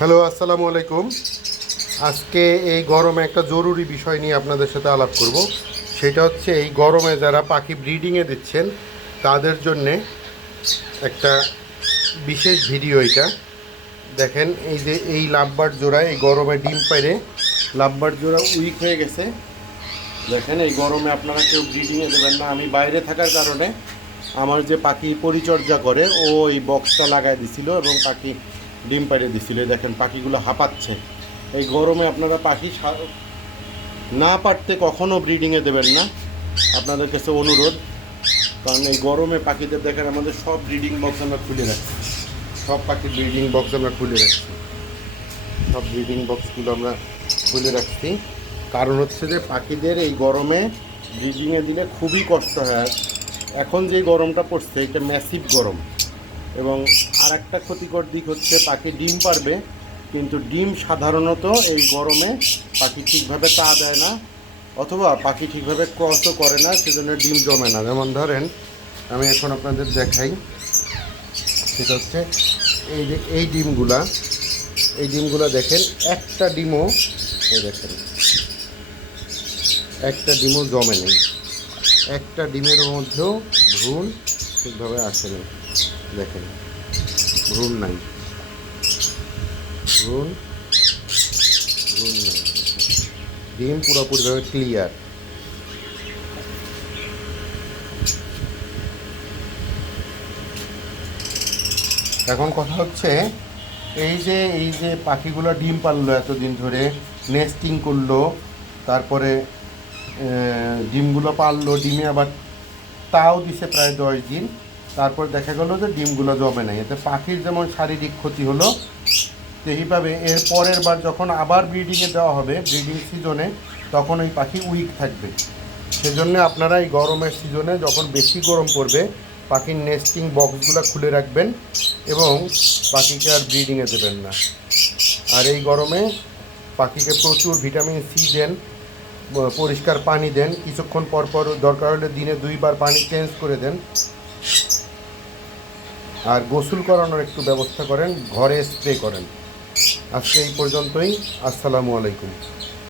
Hello, আসসালামু আলাইকুম। আজকে এই গরমে একটা জরুরি বিষয় নিয়ে আপনাদের সাথে আলাপ করব। সেটা হচ্ছে এই গরমে যারা পাখি ব্রিডিংয়ে দিচ্ছেন তাদের জন্যে একটা বিশেষ ভিডিও এটা। দেখেন, এই যে এই লাভবার্ড জোড়া এই গরমে ডিম পাইরে লাভবার্ড জোড়া উইক হয়ে গেছে। দেখেন, এই গরমে আপনারা কেউ ব্রিডিংয়ে দেবেন না। আমি বাইরে থাকার কারণে আমার যে পাখি পরিচর্যা করে ও এই বক্সটা লাগাই দিছিল এবং পাখি ডিম পাড়ে দিছিল। দেখেন, পাখিগুলো হাঁপাচ্ছে। এই গরমে আপনারা পাখি না পারতে কখনও ব্রিডিংয়ে দেবেন না, আপনাদের কাছে অনুরোধ। কারণ এই গরমে পাখিদের দেখেন আমাদের সব ব্রিডিং বক্স আমরা খুলে রাখছি, সব পাখির ব্রিডিং বক্স আমরা খুলে রাখছি, সব ব্রিডিং বক্সগুলো আমরা খুলে রাখছি। কারণ হচ্ছে যে পাখিদের এই গরমে ব্রিডিংয়ে দিলে খুবই কষ্ট হয়। এখন যে গরমটা পড়ছে এটা ম্যাসিভ গরম। এবং আর একটা ক্ষতিকর দিক হচ্ছে পাখি ডিম পারবে, কিন্তু ডিম সাধারণত এই গরমে পাখি ঠিকভাবে তা দেয় না, অথবা পাখি ঠিকভাবে ক্রসও করে না, সেজন্য ডিম জমে না। যেমন ধরেন, আমি এখন আপনাদের দেখাই, সেটা হচ্ছে এই যে এই ডিমগুলা দেখেন, একটা ডিমও এই দেখেন একটা ডিমও জমে নেই, একটা ডিমের মধ্যেও ভ্রূণ ঠিকভাবে আসেনি। দেখেন, ভ্রূণ নাই, ভ্রূণ ভ্রূণ নাই। ডিম পুরোপুরিভাবে ক্লিয়ার। এখন কথা হচ্ছে, এই যে পাখিগুলো ডিম পারলো, এতদিন ধরে নেস্টিং করলো, তারপরে ডিমগুলো পারলো, ডিমে আবার তাও দিছে প্রায় 10 দিন। তারপর দেখা গেলো যে ডিমগুলো জমে নাই। এতে পাখির যেমন শারীরিক ক্ষতি হলো, সেইভাবে এর পরের বার যখন আবার ব্রিডিংয়ে দেওয়া হবে, ব্রিডিং সিজনে, তখন ওই পাখি উইক থাকবে। সেজন্য আপনারা এই গরমের সিজনে যখন বেশি গরম পড়বে, পাখির নেস্টিং বক্সগুলো খুলে রাখবেন এবং পাখিকে আর ব্রিডিংয়ে দেবেন না। আর এই গরমে পাখিকে প্রচুর ভিটামিন সি দেন, পরিষ্কার পানি দেন, কিছুক্ষণ পর পর দরকার হলে দিনে 2বার পানি চেঞ্জ করে দেন। আর গোসল করানোর একটু ব্যবস্থা করেন, ঘরে স্প্রে করেন। আজকে এই পর্যন্তই। আসসালামু আলাইকুম।